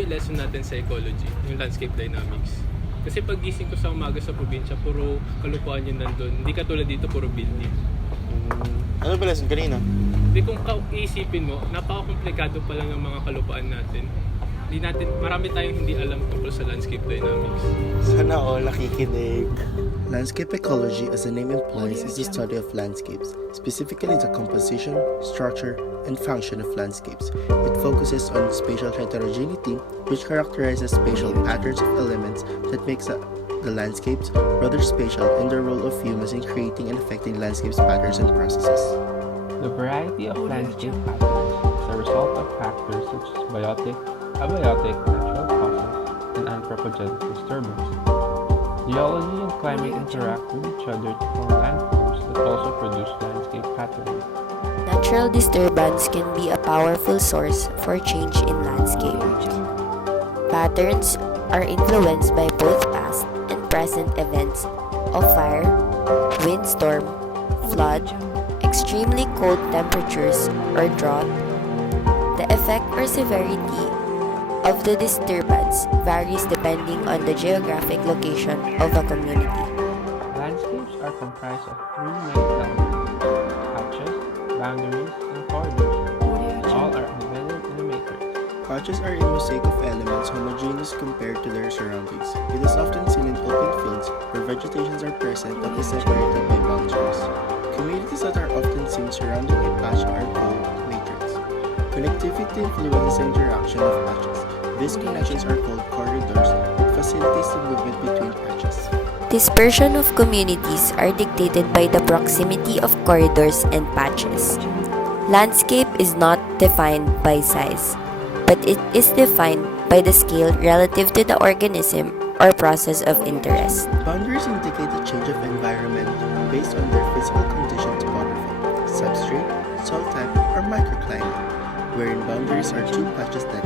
yung lesson natin sa ecology, yung landscape dynamics. Kasi pag gising ko sa umaga sa probinsya, puro kalupaan yun nandun. Hindi katulad dito, puro building. Ano ba lesson kanina? Hindi, kung iisipin mo, napaka-komplikado pa lang ng mga kalupaan natin. Marami tayong hindi alam tungkol sa landscape dynamics. Sana all nakikinig. Landscape ecology, as the name implies, is the study of landscapes, specifically the composition, structure, and function of landscapes. It focuses on spatial heterogeneity, which characterizes spatial patterns of elements that makes the landscapes rather spatial, and the role of humans in creating and affecting landscapes patterns and processes. The variety of landscape patterns is a result of factors such as biotic, abiotic, natural causes, and anthropogenic disturbance. Geology and climate interact with each other to form landforms that also produce landscape patterns. Natural disturbance can be a powerful source for change in landscape. Patterns are influenced by both past and present events of fire, windstorm, flood, extremely cold temperatures, or drought. The effect or severity of the disturbance varies depending on the geographic location of a community. Landscapes are comprised of three main elements: patches, boundaries, and corridors. All are embedded in a matrix. Patches are a mosaic of elements homogeneous compared to their surroundings. It is often seen in open fields where vegetations are present that is separated by boundaries. Communities that are often seen surrounding a patch are called matrix. Connectivity influences the interaction of patches. These connections are called corridors that facilitates the movement between patches. Dispersion of communities are dictated by the proximity of corridors and patches. Landscape is not defined by size, but it is defined by the scale relative to the organism or process of interest. Boundaries indicate a change of environment based on their physical condition, topography, substrate, soil type, or microclimate, wherein boundaries are two patches that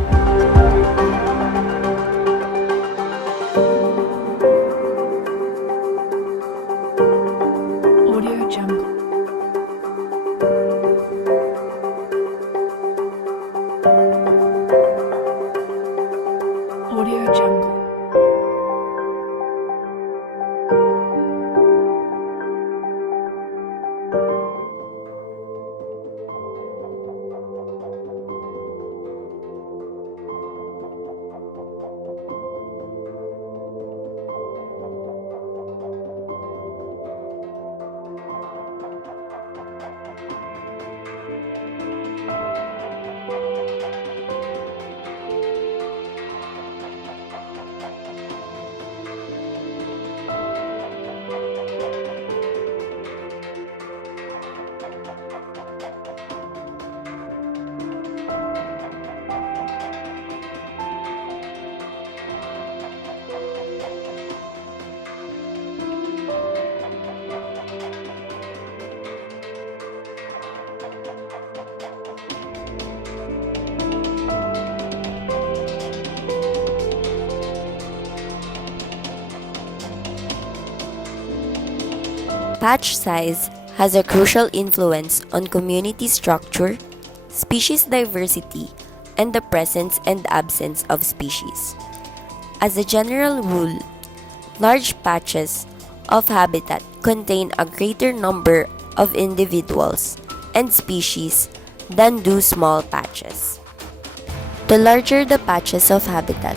Patch size has a crucial influence on community structure, species diversity, and the presence and absence of species. As a general rule, large patches of habitat contain a greater number of individuals and species than do small patches. The larger the patches of habitat,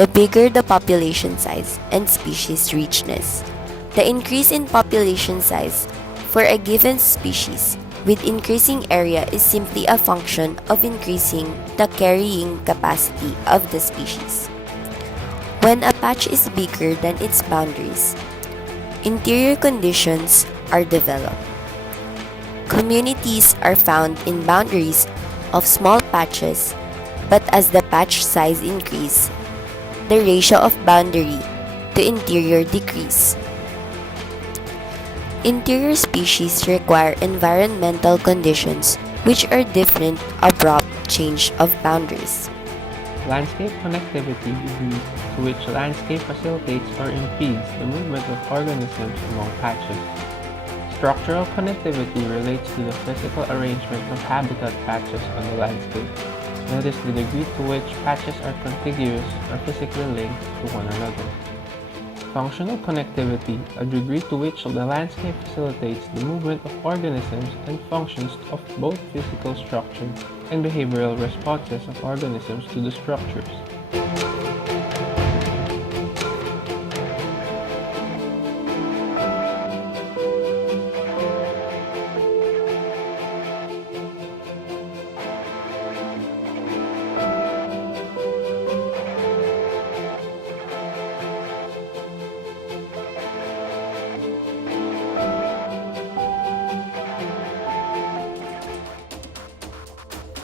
the bigger the population size and species richness. The increase in population size for a given species with increasing area is simply a function of increasing the carrying capacity of the species. When a patch is bigger than its boundaries, interior conditions are developed. Communities are found in boundaries of small patches, but as the patch size increase, the ratio of boundary to interior decrease. Interior species require environmental conditions which are different abrupt change of boundaries. Landscape connectivity is used to which landscape facilitates or impedes the movement of organisms among patches. Structural connectivity relates to the physical arrangement of habitat patches on the landscape, That is the degree to which patches are contiguous or physically linked to one another. Functional connectivity, a degree to which the landscape facilitates the movement of organisms and functions of both physical structure and behavioral responses of organisms to the structures.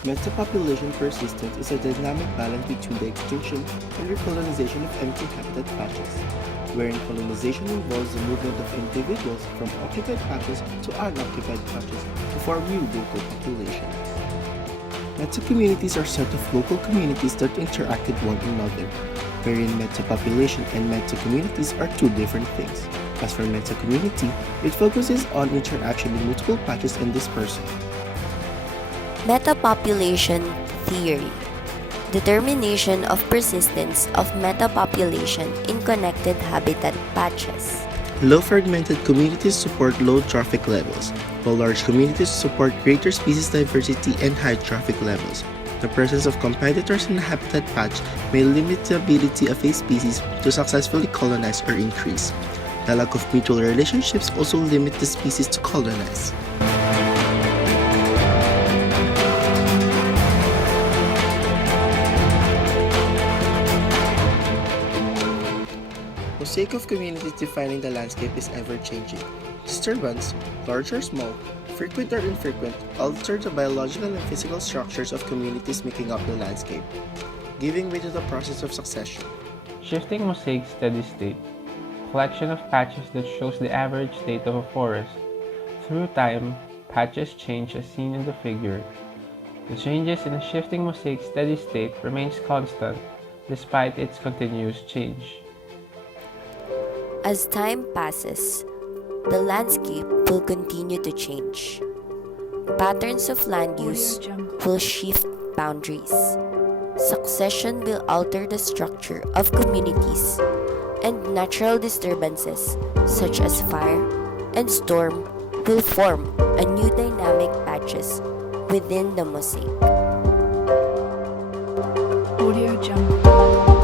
Metapopulation persistence is a dynamic balance between the extinction and recolonization of empty habitat patches, wherein colonization involves the movement of individuals from occupied patches to unoccupied patches to form new local populations. Meta-communities are a set of local communities that interact with one another, wherein metapopulation and meta-communities are two different things. As for meta-community, it focuses on interaction with multiple patches and dispersal. Metapopulation theory. Determination of persistence of metapopulation in connected habitat patches. Low fragmented communities support low traffic levels, while large communities support greater species diversity and high traffic levels. The presence of competitors in a habitat patch may limit the ability of a species to successfully colonize or increase. The lack of mutual relationships also limit the species to colonize. Mosaic of communities defining the landscape is ever-changing. Disturbance, large or small, frequent or infrequent, alter the biological and physical structures of communities making up the landscape, giving way to the process of succession. Shifting mosaic steady state, collection of patches that shows the average state of a forest. Through time, patches change as seen in the figure. The changes in a shifting mosaic steady state remains constant despite its continuous change. As time passes, the landscape will continue to change. Patterns of land use will shift boundaries. Succession will alter the structure of communities, and natural disturbances such as fire and storm will form a new dynamic patches within the mosaic. Audio Jungle.